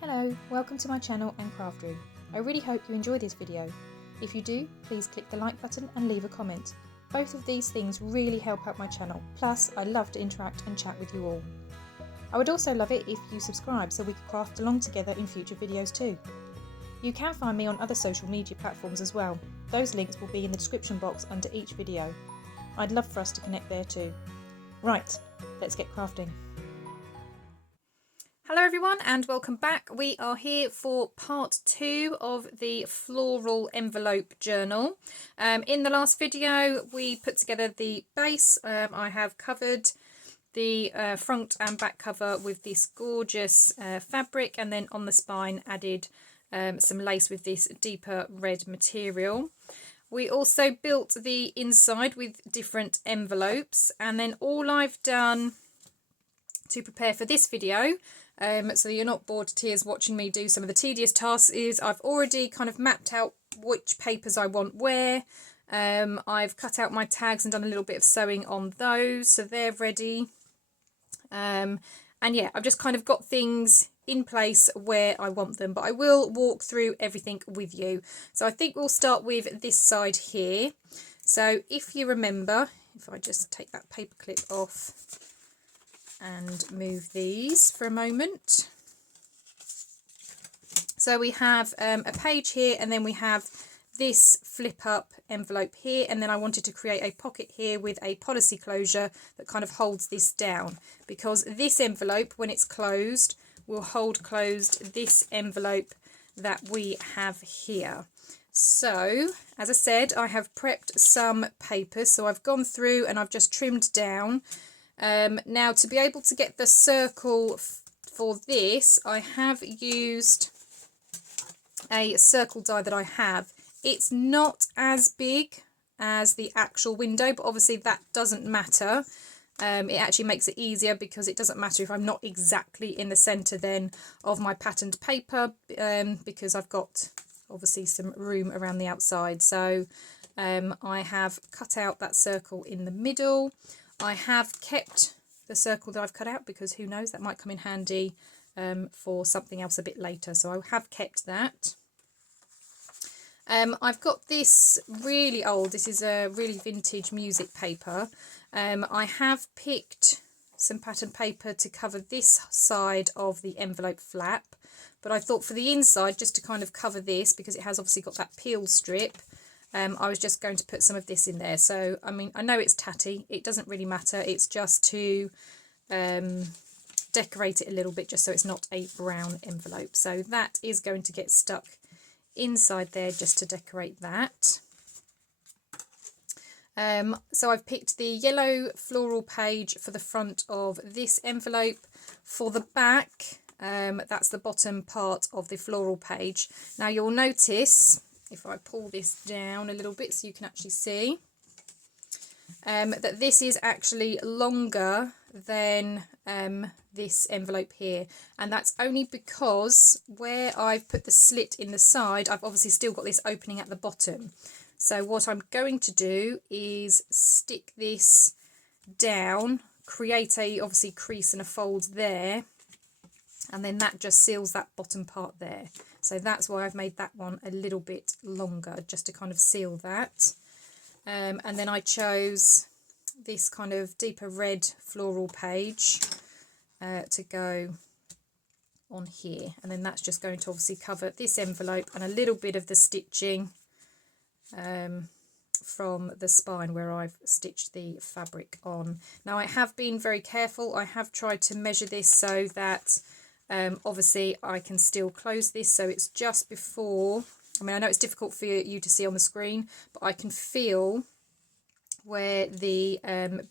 Hello, welcome to my channel and craft room. I really hope you enjoy this video. If you do, please click the like button and leave a comment. Both of these things really help out my channel, plus I love to interact and chat with you all. I would also love it if you subscribe so we could craft along together in future videos too. You can find me on other social media platforms as well. Those links will be in the description box under each video. I'd love for us to connect there too. Right, let's get crafting. Hello everyone and welcome back. We are here for part 2 of the floral envelope journal. In the last video we put together the base. I have covered the front and back cover with this gorgeous fabric, and then on the spine added some lace with this deeper red material. We also built the inside with different envelopes, and then all I've done to prepare for this video, so you're not bored to tears watching me do some of the tedious tasks, is I've already kind of mapped out which papers I want where. I've cut out my tags and done a little bit of sewing on those, so they're ready. And yeah, I've just kind of got things in place where I want them, but I will walk through everything with you. So I think we'll start with this side here. So if you remember, if I just take that paper clip off and move these for a moment. So we have a page here, and then we have this flip up envelope here, and then I wanted to create a pocket here with a policy closure that kind of holds this down, because this envelope, when it's closed, will hold closed this envelope that we have here. So as I said, I have prepped some papers, so I've gone through and I've just trimmed down. Now, to be able to get the circle for this, I have used a circle die that I have. It's not as big as the actual window, but obviously that doesn't matter. It actually makes it easier because it doesn't matter if I'm not exactly in the centre then of my patterned paper, because I've got obviously some room around the outside. So I have cut out that circle in the middle. I have kept the circle that I've cut out because who knows, that might come in handy for something else a bit later. So I have kept that. I've got this really old, this is a really vintage music paper. I have picked some pattern paper to cover this side of the envelope flap, but I thought for the inside, just to kind of cover this, because it has obviously got that peel strip, I was just going to put some of this in there. So I mean, I know it's tatty, it doesn't really matter, it's just to decorate it a little bit, just so it's not a brown envelope. So that is going to get stuck inside there just to decorate that. So I've picked the yellow floral page for the front of this envelope. For the back, that's the bottom part of the floral page. Now you'll notice, if I pull this down a little bit so you can actually see, that this is actually longer than this envelope here, and that's only because where I've put the slit in the side, I've obviously still got this opening at the bottom. So what I'm going to do is stick this down, create a obviously crease and a fold there, and then that just seals that bottom part there. So that's why I've made that one a little bit longer, just to kind of seal that. And then I chose this kind of deeper red floral page to go on here, and then that's just going to obviously cover this envelope and a little bit of the stitching from the spine where I've stitched the fabric on. Now I have been very careful, I have tried to measure this so that obviously I can still close this, so it's just before, I mean I know it's difficult for you to see on the screen, but I can feel where the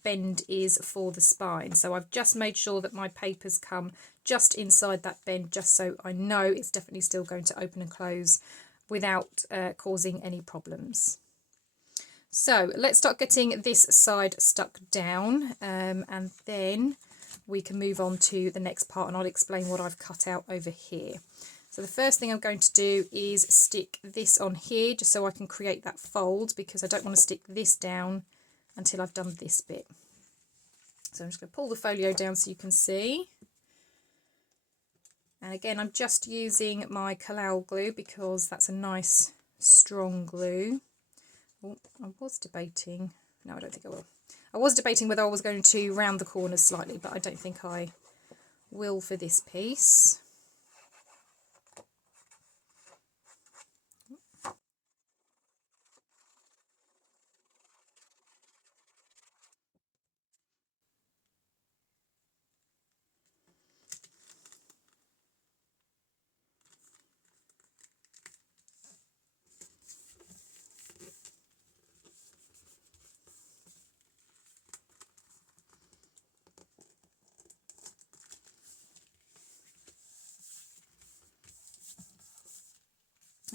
bend is for the spine. So I've just made sure that my papers come just inside that bend, just so I know it's definitely still going to open and close without causing any problems. So let's start getting this side stuck down, and then we can move on to the next part, and I'll explain what I've cut out over here. So the first thing I'm going to do is stick this on here just so I can create that fold, because I don't want to stick this down until I've done this bit. So I'm just going to pull the folio down so you can see. And again, I'm just using my Collal glue because that's a nice strong glue. Oh, I was debating, no, I don't think I will. I was debating whether I was going to round the corners slightly, but I don't think I will for this piece.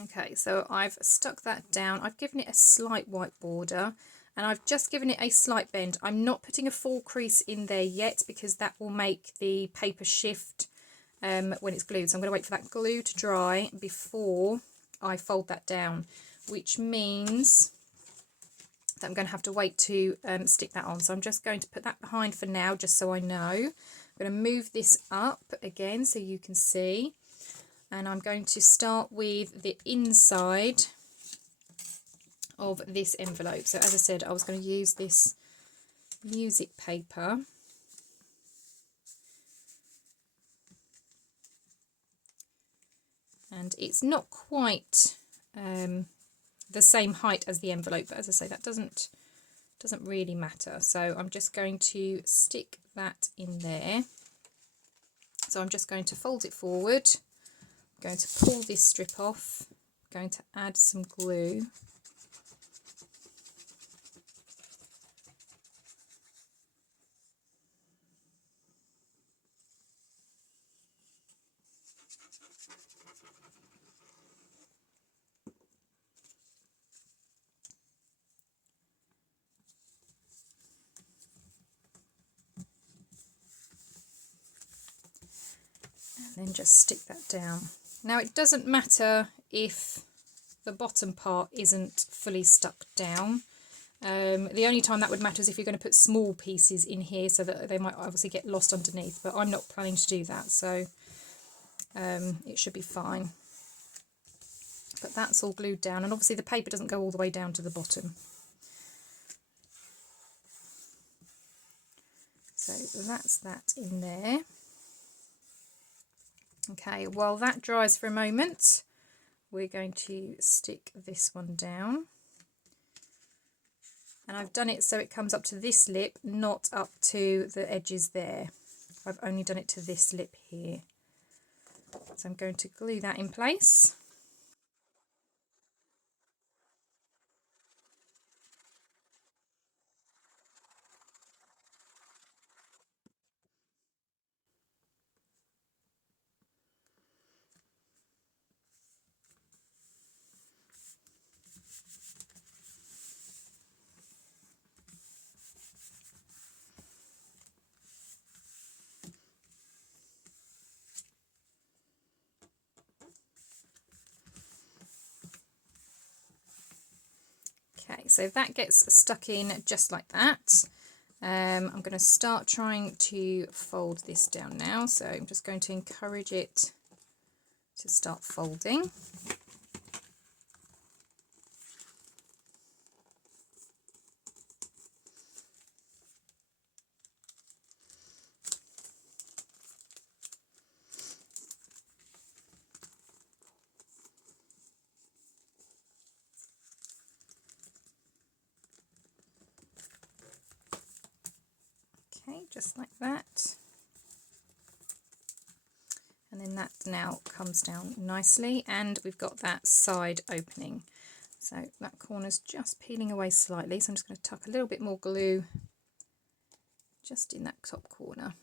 Okay, so I've stuck that down. I've given it a slight white border and I've just given it a slight bend. I'm not putting a full crease in there yet because that will make the paper shift when it's glued. So I'm going to wait for that glue to dry before I fold that down, which means that I'm going to have to wait to stick that on. So I'm just going to put that behind for now, just so I know. I'm going to move this up again so you can see. And I'm going to start with the inside of this envelope. So as I said, I was going to use this music paper. And it's not quite the same height as the envelope, but as I say, that doesn't really matter. So I'm just going to stick that in there. So I'm just going to fold it forward. Going to pull this strip off, going to add some glue. And then just stick that down. Now it doesn't matter if the bottom part isn't fully stuck down. The only time that would matter is if you're going to put small pieces in here so that they might obviously get lost underneath, but I'm not planning to do that, so it should be fine. But that's all glued down, and obviously the paper doesn't go all the way down to the bottom. So that's that in there. Okay, while that dries for a moment, we're going to stick this one down. And I've done it so it comes up to this lip, not up to the edges there. I've only done it to this lip here. So I'm going to glue that in place. Okay, so that gets stuck in just like that. I'm going to start trying to fold this down now, so I'm just going to encourage it to start folding. Okay, just like that. And then that now comes down nicely, and we've got that side opening. So that corner's just peeling away slightly, so I'm just going to tuck a little bit more glue just in that top corner.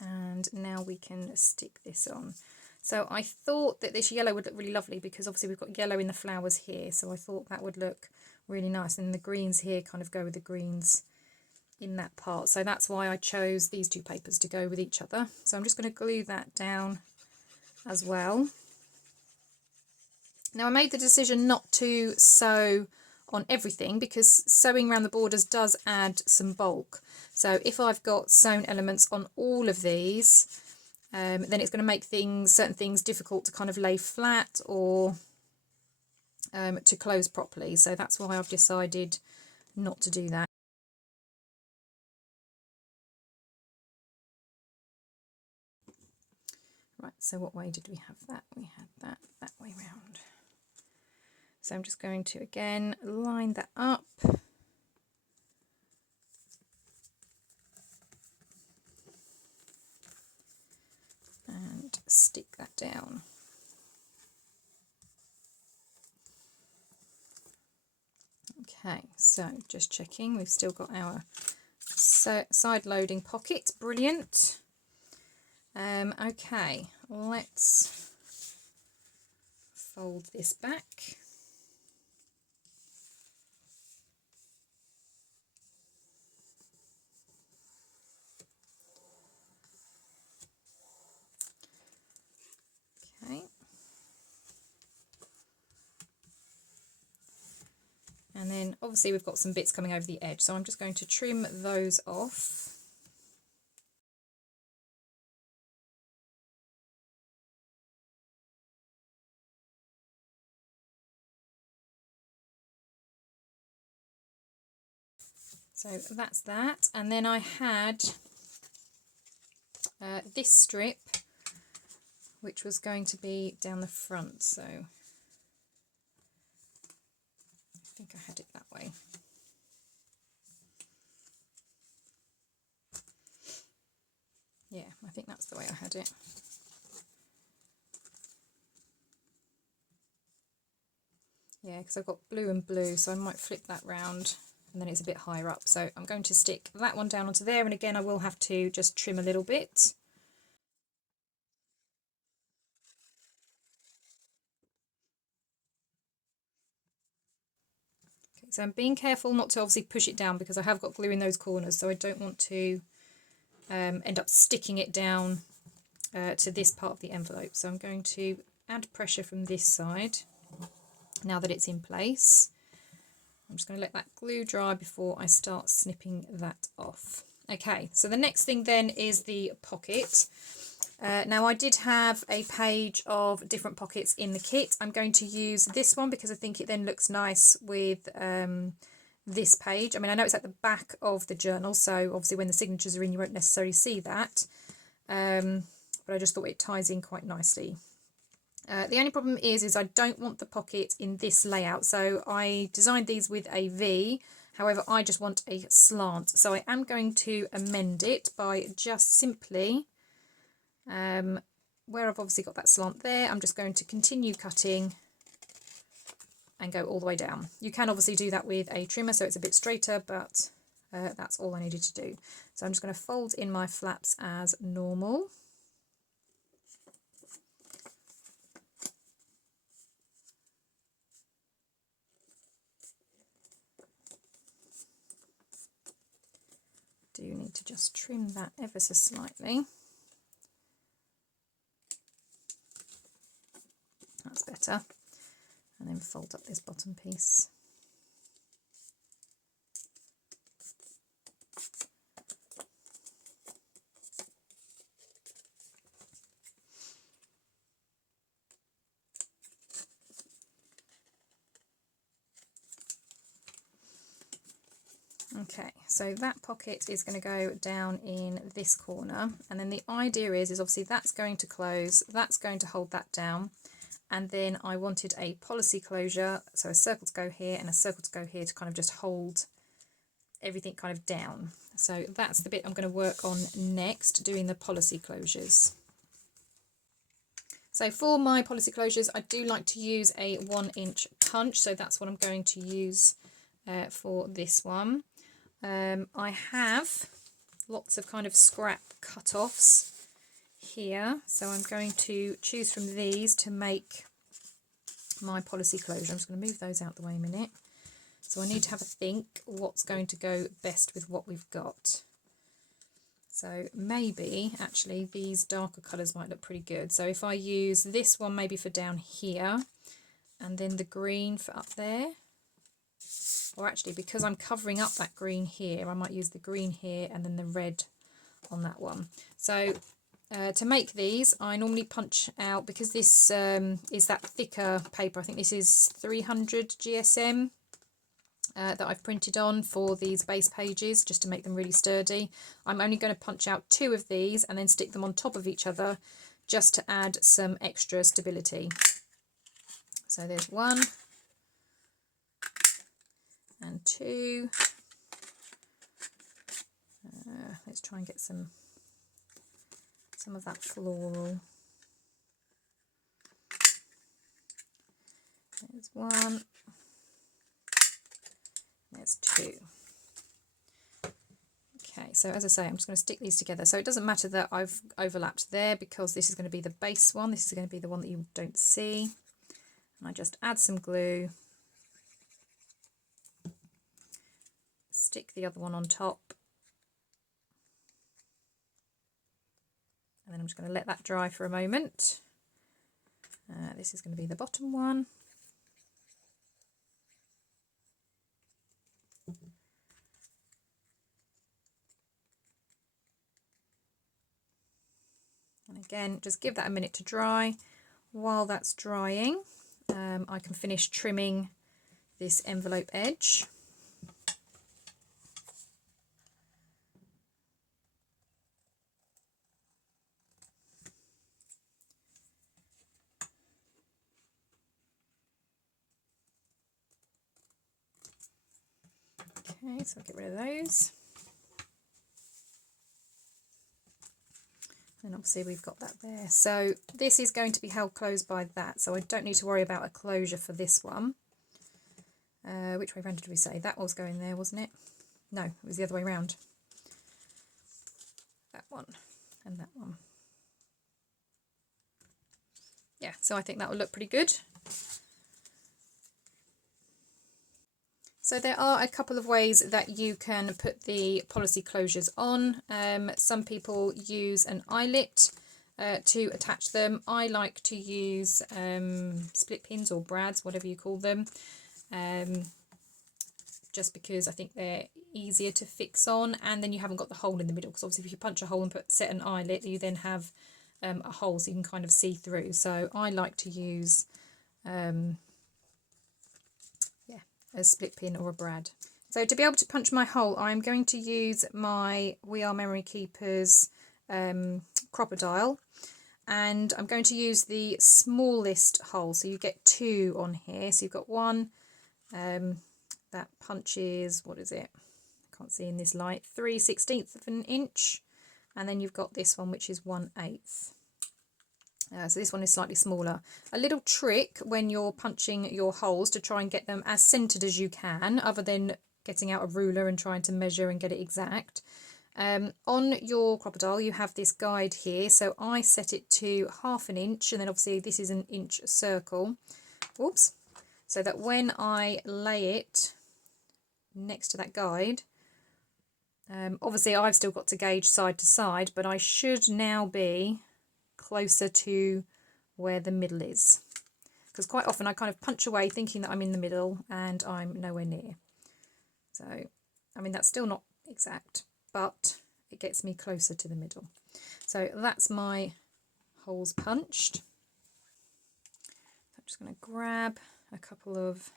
And now we can stick this on. So I thought that this yellow would look really lovely because obviously we've got yellow in the flowers here, so I thought that would look really nice, and the greens here kind of go with the greens in that part. So that's why I chose these two papers to go with each other. So I'm just going to glue that down as well. Now I made the decision not to sew on everything, because sewing around the borders does add some bulk. So if I've got sewn elements on all of these, then it's going to make certain things difficult to kind of lay flat or to close properly. So that's why I've decided not to do that. Right, so what way did we have that? We had that way round. So I'm just going to again line that up. And stick that down. Okay, so just checking, we've still got our side loading pocket, brilliant. Okay, let's fold this back. Okay. And then obviously we've got some bits coming over the edge, so I'm just going to trim those off. So that's that. And then I had this strip, which was going to be down the front. So I think I had it that way. Yeah, I think that's the way I had it. Yeah, because I've got blue and blue, so I might flip that round, and then it's a bit higher up. So I'm going to stick that one down onto there, and again I will have to just trim a little bit. Okay, so I'm being careful not to obviously push it down, because I have got glue in those corners, so I don't want to end up sticking it down to this part of the envelope. So I'm going to add pressure from this side now that it's in place. I'm just going to let that glue dry before I start snipping that off. Okay, so the next thing then is the pocket. Now I did have a page of different pockets in the kit. I'm going to use this one because I think it then looks nice with this page. I mean, I know it's at the back of the journal, so obviously when the signatures are in you won't necessarily see that, but I just thought it ties in quite nicely. The only problem is I don't want the pocket in this layout, so I designed these with a V. However, I just want a slant, so I am going to amend it by just simply, where I've obviously got that slant there, I'm just going to continue cutting and go all the way down. You can obviously do that with a trimmer so it's a bit straighter, but that's all I needed to do. So I'm just going to fold in my flaps as normal. Do need to just trim that ever so slightly. That's better. And then fold up this bottom piece. Okay, so that pocket is going to go down in this corner, and then the idea is obviously that's going to close, that's going to hold that down, and then I wanted a policy closure, so a circle to go here and a circle to go here to kind of just hold everything kind of down. So that's the bit I'm going to work on next, doing the policy closures. So for my policy closures, I do like to use a 1-inch punch, so that's what I'm going to use for this one. I have lots of kind of scrap cut-offs here, so I'm going to choose from these to make my policy closure. I'm just going to move those out the way a minute. So I need to have a think what's going to go best with what we've got. So maybe actually these darker colours might look pretty good. So if I use this one maybe for down here, and then the green for up there. or actually because I'm covering up that green here, I might use the green here and then the red on that one. So to make these, I normally punch out, because this is that thicker paper, I think this is 300 GSM that I've printed on for these base pages, just to make them really sturdy. I'm only going to punch out 2 of these and then stick them on top of each other, just to add some extra stability. So there's 1 and 2. Let's try and get some of that floral. There's 1. There's 2. Okay, so as I say, I'm just going to stick these together. So it doesn't matter that I've overlapped there, because this is going to be the base one. This is going to be the one that you don't see. And I just add some glue, stick the other one on top, and then I'm just going to let that dry for a moment. This is going to be the bottom one. And again, just give that a minute to dry. While that's drying, I can finish trimming this envelope edge. Okay, so I'll get rid of those. And obviously we've got that there. So this is going to be held closed by that, so I don't need to worry about a closure for this one. Which way round did we say? That was going there, wasn't it? No, it was the other way round. That one and that one. Yeah, so I think that will look pretty good. So there are a couple of ways that you can put the policy closures on. Some people use an eyelet to attach them. I like to use split pins or brads, whatever you call them, just because I think they're easier to fix on, and then you haven't got the hole in the middle, because obviously if you punch a hole and set an eyelet, you then have a hole so you can kind of see through. So I like to use a split pin or a brad. So to be able to punch my hole, I'm going to use my We Are Memory Keepers crocodile, and I'm going to use the smallest hole, so you get 2 on here. So you've got one that punches, what is it, I can't see in this light, 3/16 of an inch, and then you've got this one which is 1/8. So this one is slightly smaller. A little trick when you're punching your holes to try and get them as centered as you can, other than getting out a ruler and trying to measure and get it exact. On your crocodile you have this guide here, so I set it to 1/2 inch, and then obviously this is an inch circle. Oops. So that when I lay it next to that guide, obviously I've still got to gauge side to side, but I should now be closer to where the middle is, because quite often I kind of punch away thinking that I'm in the middle and I'm nowhere near. So I mean, that's still not exact, but it gets me closer to the middle. So that's my holes punched. I'm just going to grab a couple of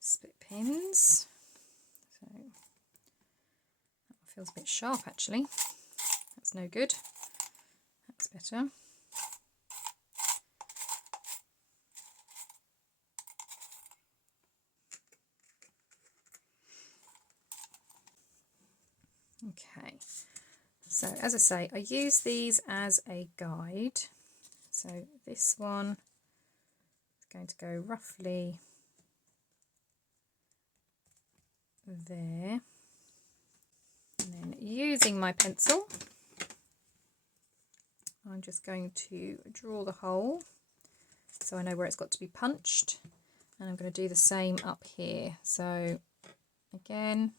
split pins. So that feels a bit sharp actually. That's no good. That's better. Okay, so as I say, I use these as a guide. So this one is going to go roughly there. And then using my pencil, I'm just going to draw the hole so I know where it's got to be punched, and I'm going to do the same up here. So again,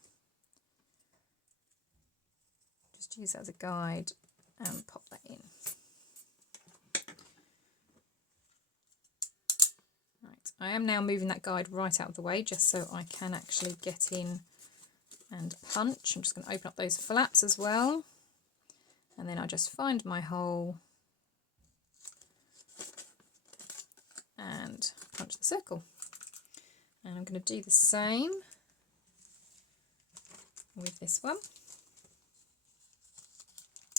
just use that as a guide and pop that in. Right, I am now moving that guide right out of the way just so I can actually get in and punch. I'm just going to open up those flaps as well, and then I just find my hole and punch the circle. And I'm going to do the same with this one.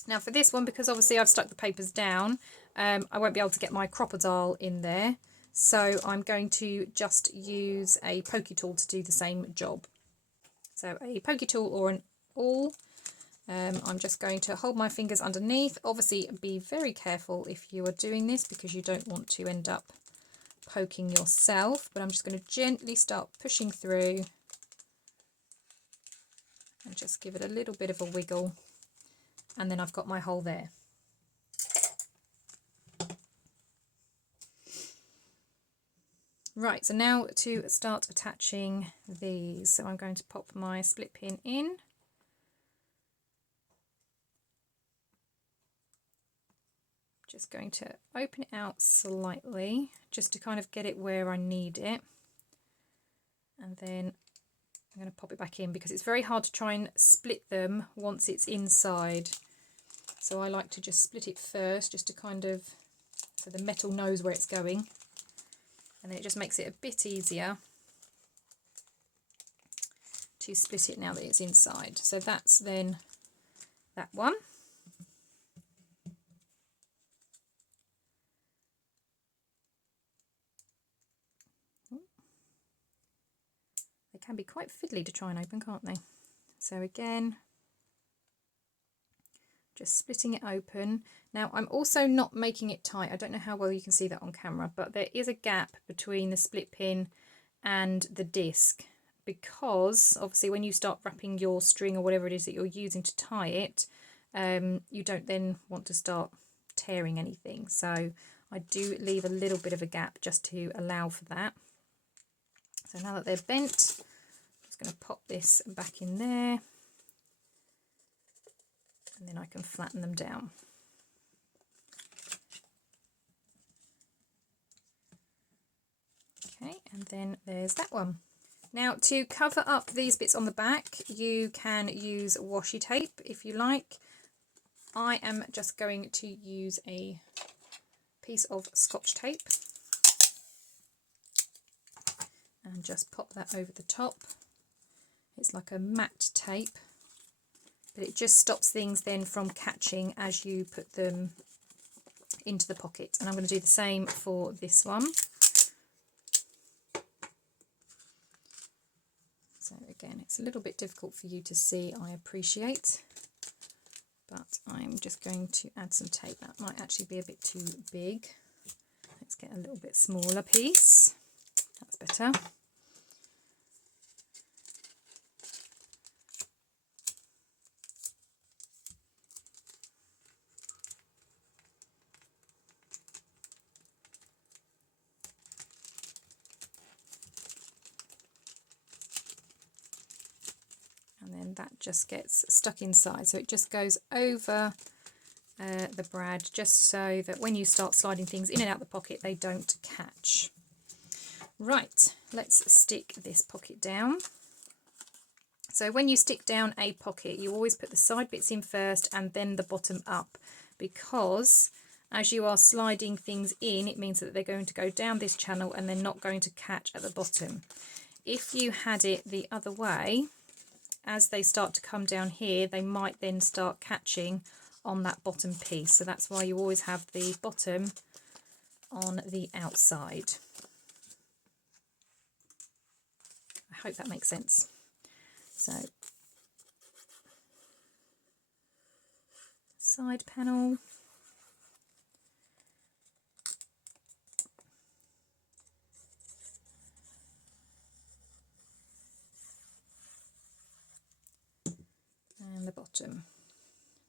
Now for this one, because obviously I've stuck the papers down, I won't be able to get my crocodile in there, so I'm going to just use a pokey tool to do the same job. So a pokey tool or an awl. I'm just going to hold my fingers underneath. Obviously be very careful if you are doing this because you don't want to end up poking yourself, but I'm just going to gently start pushing through and just give it a little bit of a wiggle, and then I've got my hole there. Right, so now to start attaching these. So I'm going to pop my split pin in. Just going to open it out slightly just to kind of get it where I need it. And then I'm going to pop it back in because it's very hard to try and split them once it's inside. So I like to just split it first just to kind of, so the metal knows where it's going. And then it just makes it a bit easier to split it now that it's inside. So that's then that one. They can be quite fiddly to try and open, can't they? So again, just splitting it open. Now I'm also not making it tight. I don't know how well you can see that on camera, but there is a gap between the split pin and the disc, because obviously when you start wrapping your string or whatever it is that you're using to tie it, you don't then want to start tearing anything. So I do leave a little bit of a gap just to allow for that. So now that they're bent, I'm just going to pop this back in there, and then I can flatten them down. Okay, and then there's that one. Now to cover up these bits on the back, you can use washi tape if you like. I am just going to use a piece of Scotch tape and just pop that over the top. It's like a matte tape, but it just stops things then from catching as you put them into the pocket. And I'm going to do the same for this one. So again, it's a little bit difficult for you to see, I appreciate, but I'm just going to add some tape. That might actually be a bit too big. Let's get a little bit smaller piece. That's better. And then that just gets stuck inside, so it just goes over the brad, just so that when you start sliding things in and out the pocket, they don't catch. Right, let's stick this pocket down. So when you stick down a pocket, you always put the side bits in first and then the bottom up, because as you are sliding things in, it means that they're going to go down this channel and they're not going to catch at the bottom. If you had it the other way, as they start to come down here, they might then start catching on that bottom piece. So that's why you always have the bottom on the outside. I hope that makes sense. So, side panel. And the bottom.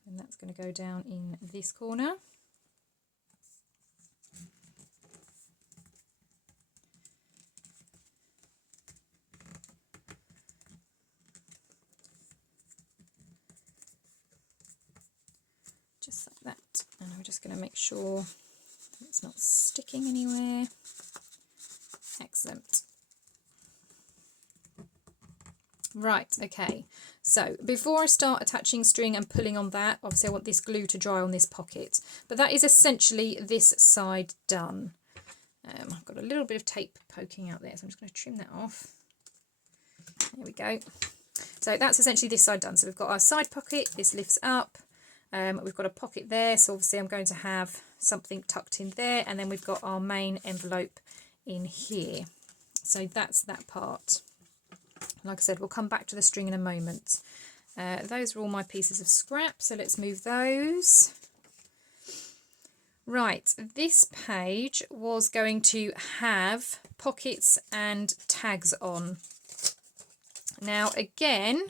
And that's going to go down in this corner. Just like that. And I'm just going to make sure it's not sticking anywhere. Excellent. Right, okay, so before I start attaching string and pulling on that, obviously I want this glue to dry on this pocket, but that is essentially this side done. I've got a little bit of tape poking out there, so I'm just going to trim that off. There we go. So that's essentially this side done. So we've got our side pocket, this lifts up, we've got a pocket there, so obviously I'm going to have something tucked in there, and then we've got our main envelope in here. So that's that part. Like I said, we'll come back to the string in a moment. Those are all my pieces of scrap, so let's move those. Right, this page was going to have pockets and tags on. Now again,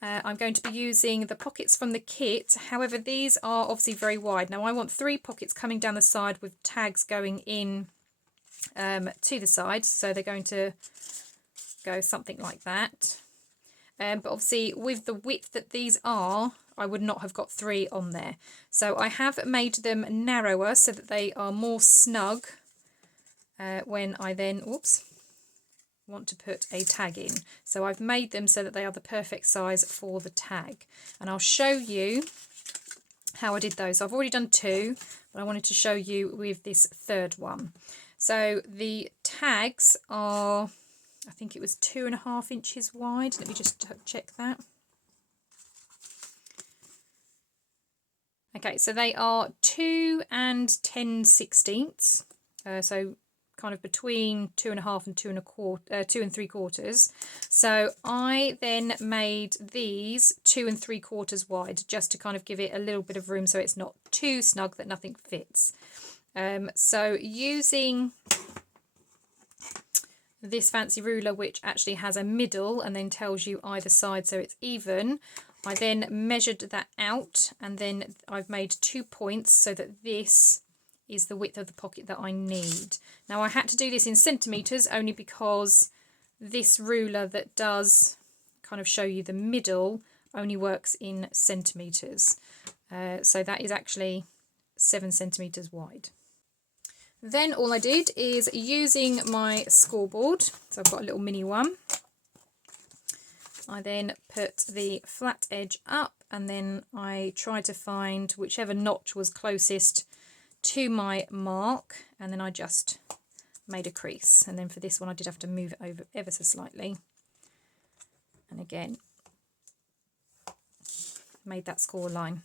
I'm going to be using the pockets from the kit. However, these are obviously very wide. Now I want 3 pockets coming down the side with tags going in to the side, so they're going to go something like that. But obviously with the width that these are, I would not have got 3 on there. So I have made them narrower so that they are more snug when I then want to put a tag in. So I've made them so that they are the perfect size for the tag. And I'll show you how I did those. So I've already done 2, but I wanted to show you with this 3rd one. So the tags are, I think it was 2.5 inches wide. Let me just check that. Okay, so they are 2 and 10/16. So kind of between 2.5 and 2 and 3/4. So I then made these 2 3/4 wide, just to kind of give it a little bit of room so it's not too snug that nothing fits. So using this fancy ruler, which actually has a middle and then tells you either side so it's even, I then measured that out, and then I've made 2 points so that this is the width of the pocket that I need. Now I had to do this in centimetres only because this ruler that does kind of show you the middle only works in centimetres. So that is actually 7 centimetres wide. Then all I did is, using my scoreboard, so I've got a little mini one, I then put the flat edge up, and then I tried to find whichever notch was closest to my mark, and then I just made a crease. And then for this one I did have to move it over ever so slightly, and again made that score line.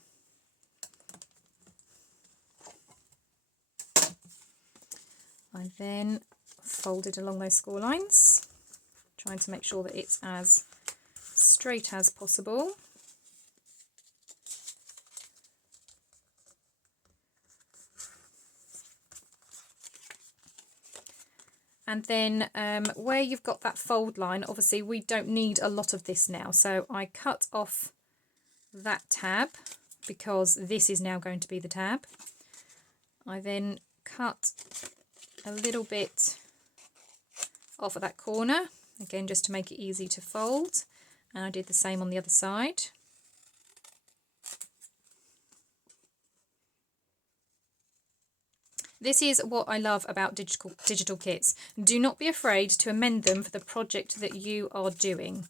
I then folded along those score lines, trying to make sure that it's as straight as possible. And then where you've got that fold line, obviously we don't need a lot of this now, so I cut off that tab because this is now going to be the tab. I then cut a little bit off of that corner, again just to make it easy to fold, and I did the same on the other side. This is what I love about digital kits. Do not be afraid to amend them for the project that you are doing.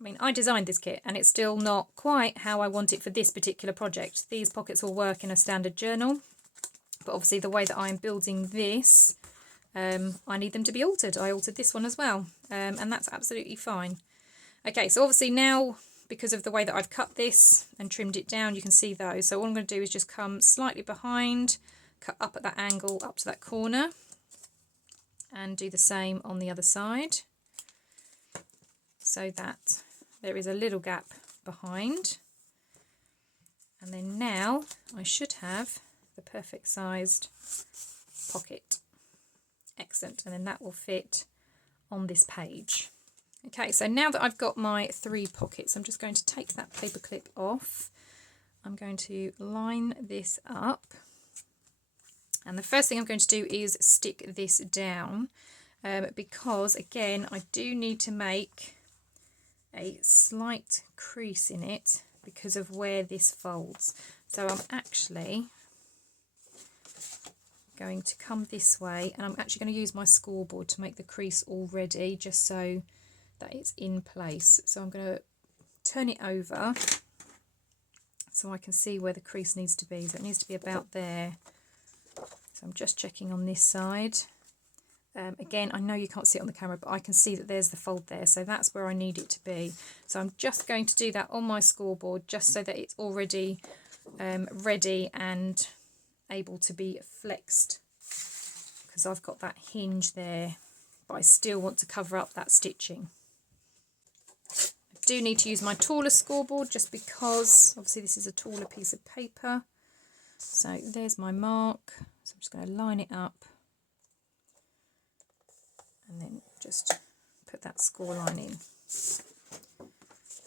I mean, I designed this kit and it's still not quite how I want it for this particular project. These pockets will work in a standard journal, but obviously the way that I'm building this, I need them to be altered. I altered this one as well, and that's absolutely fine. Okay, so obviously now, because of the way that I've cut this and trimmed it down, you can see those. So all I'm going to do is just come slightly behind, cut up at that angle up to that corner, and do the same on the other side, so that there is a little gap behind. And then now I should have the perfect sized pocket. Excellent, and then that will fit on this page. Okay, so now that I've got my 3 pockets, I'm just going to take that paper clip off. I'm going to line this up, and the first thing I'm going to do is stick this down, because again I do need to make a slight crease in it because of where this folds. So I'm actually going to come this way, and I'm actually going to use my scoreboard to make the crease already, just so that it's in place. So I'm going to turn it over so I can see where the crease needs to be. So it needs to be about there. So I'm just checking on this side. Again, I know you can't see it on the camera, but I can see that there's the fold there, so that's where I need it to be. So I'm just going to do that on my scoreboard, just so that it's already ready and able to be flexed, because I've got that hinge there, but I still want to cover up that stitching. I do need to use my taller scoreboard, just because obviously this is a taller piece of paper. So there's my mark, so I'm just going to line it up and then just put that score line in,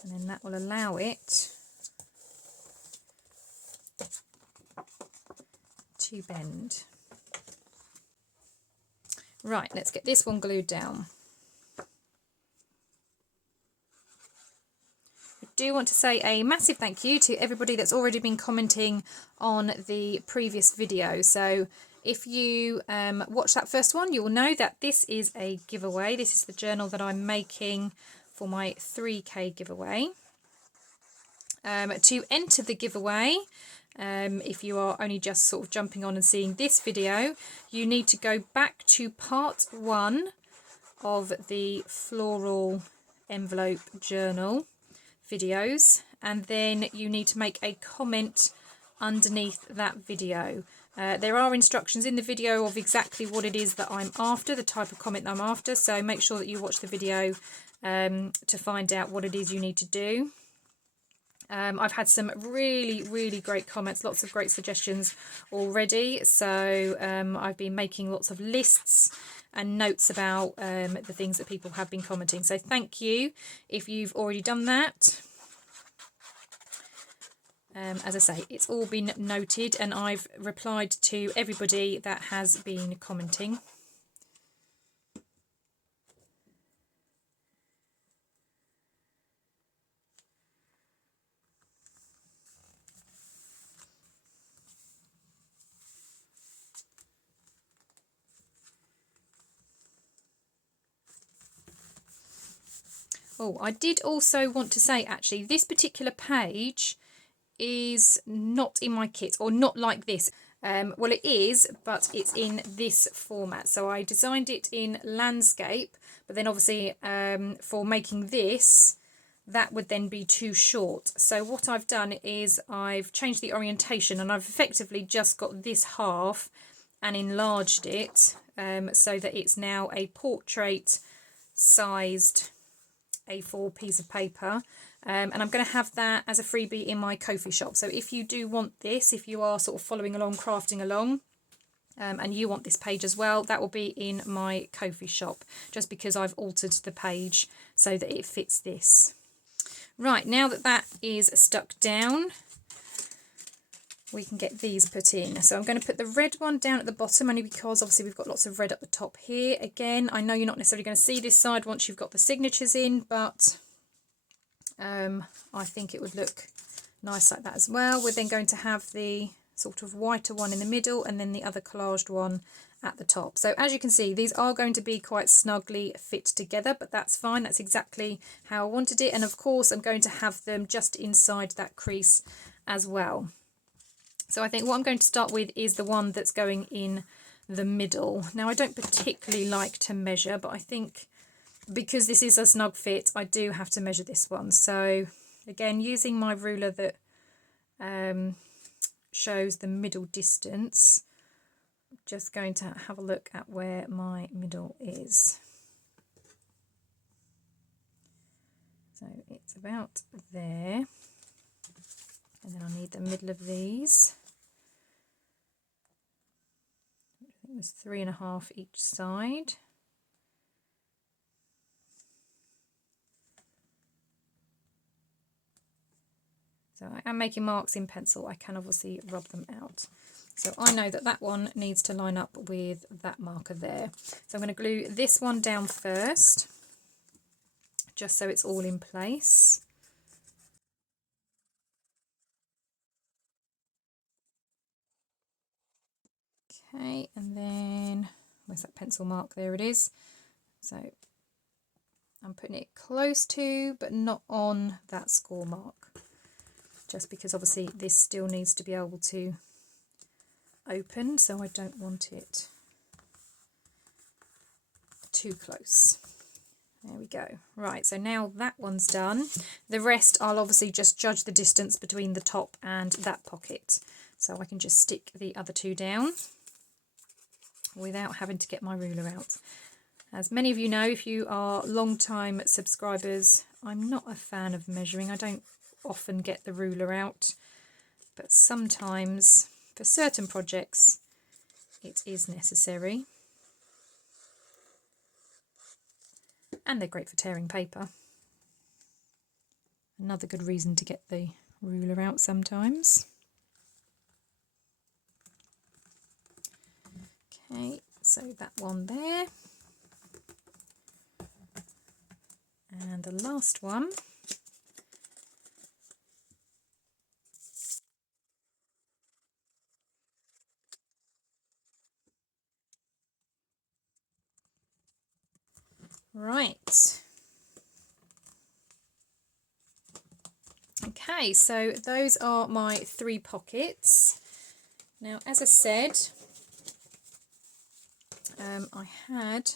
and then that will allow it to bend. Right, let's get this one glued down. I do want to say a massive thank you to everybody that's already been commenting on the previous video. So if you watch that first one, you will know that this is a giveaway. This is the journal that I'm making for my 3K giveaway. To enter the giveaway, if you are only just sort of jumping on and seeing this video, you need to go back to part 1 of the floral envelope journal videos, and then you need to make a comment underneath that video. There are instructions in the video of exactly what it is that I'm after, the type of comment that I'm after, so make sure that you watch the video to find out what it is you need to do. I've had some really great comments, lots of great suggestions already, so I've been making lots of lists and notes about the things that people have been commenting, so thank you if you've already done that. As I say, it's all been noted and I've replied to everybody that has been commenting. Oh, I did also want to say, actually, this particular page is not in my kit, or not like this. Well, it is, but it's in this format. So I designed it in landscape, but then obviously for making this, that would then be too short. So what I've done is I've changed the orientation, and I've effectively just got this half and enlarged it so that it's now a portrait sized A4 piece of paper, and I'm going to have that as a freebie in my Ko-fi shop. So if you do want this, if you are sort of following along, crafting along, and you want this page as well, that will be in my Ko-fi shop, just because I've altered the page so that it fits this. Right, now that that is stuck down, we can get these put in. So I'm going to put the red one down at the bottom, only because obviously we've got lots of red at the top here. Again, I know you're not necessarily going to see this side once you've got the signatures in, but I think it would look nice like that as well. We're then going to have the sort of whiter one in the middle, and then the other collaged one at the top. So as you can see, these are going to be quite snugly fit together, but that's fine. That's exactly how I wanted it. And of course, I'm going to have them just inside that crease as well. So I think what I'm going to start with is the one that's going in the middle. Now, I don't particularly like to measure, but I think because this is a snug fit, I do have to measure this one. So again, using my ruler that shows the middle distance, I'm just going to have a look at where my middle is. So it's about there. And then I need the middle of these. I think there's 3.5 each side. So I am making marks in pencil. I can obviously rub them out. So I know that that one needs to line up with that marker there. So I'm going to glue this one down first, just so it's all in place. Okay, and then where's that pencil mark? There it is. So I'm putting it close to, but not on that score mark, just because obviously this still needs to be able to open, so I don't want it too close. There we go. Right, so now that one's done. The rest I'll obviously just judge the distance between the top and that pocket. So I can just stick the other two down without having to get my ruler out. As many of you know, if you are long-time subscribers, I'm not a fan of measuring. I don't often get the ruler out, but sometimes for certain projects it is necessary. And they're great for tearing paper. Another good reason to get the ruler out sometimes. Okay, so that one there. And the last one. Right. Okay, so those are my 3 pockets. Now, as I said, I had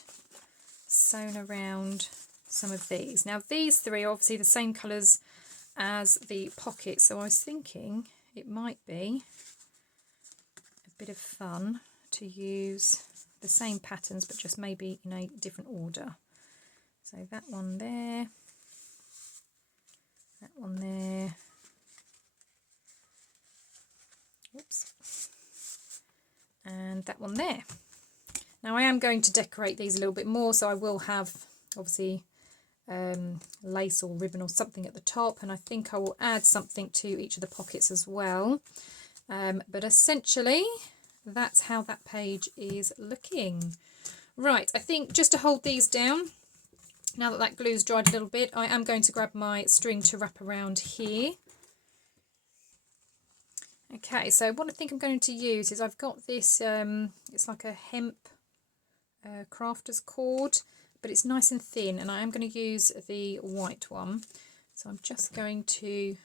sewn around some of these. Now, these 3 are obviously the same colours as the pocket, so I was thinking it might be a bit of fun to use the same patterns, but just maybe in a different order. So that one there, that one there, oops, and that one there. Now I am going to decorate these a little bit more, so I will have obviously lace or ribbon or something at the top, and I think I will add something to each of the pockets as well. But essentially that's how that page is looking. Right, I think just to hold these down, now that that glue's dried a little bit, I am going to grab my string to wrap around here. Okay, so what I think I'm going to use is I've got this, it's like a hemp crafter's cord, but it's nice and thin, and I am going to use the white one. So I'm just going to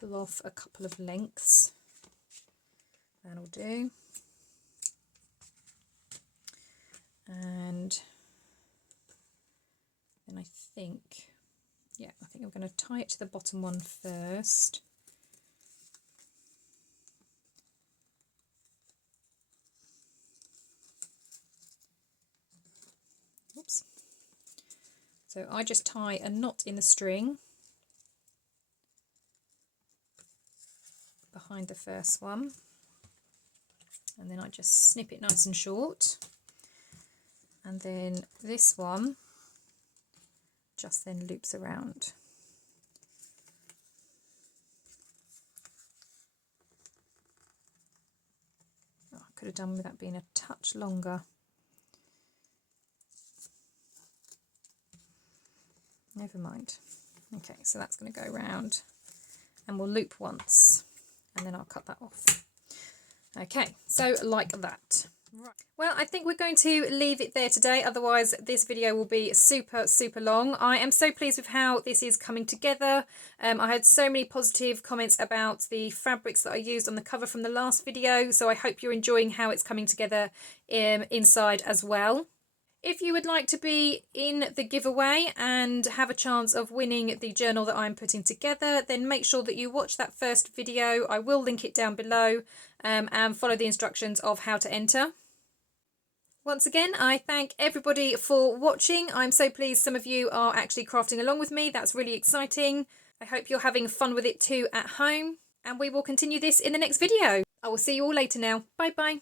pull off a couple of lengths. That'll do. And then I think I'm going to tie it to the bottom one first. Oops. So I just tie a knot in the string behind the first one, and then I just snip it nice and short, and then this one just then loops around. Oh, I could have done with that being a touch longer. Never mind. Okay, so that's going to go around, and we'll loop once, and then I'll cut that off. Okay, so like that. Right. Well, I think we're going to leave it there today, otherwise this video will be super long. I am so pleased with how this is coming together. I had so many positive comments about the fabrics that I used on the cover from the last video, so I hope you're enjoying how it's coming together inside as well. If you would like to be in the giveaway and have a chance of winning the journal that I'm putting together, then make sure that you watch that first video. I will link it down below, and follow the instructions of how to enter. Once again, I thank everybody for watching. I'm so pleased some of you are actually crafting along with me. That's really exciting. I hope you're having fun with it too at home, and we will continue this in the next video. I will see you all later now. Bye bye.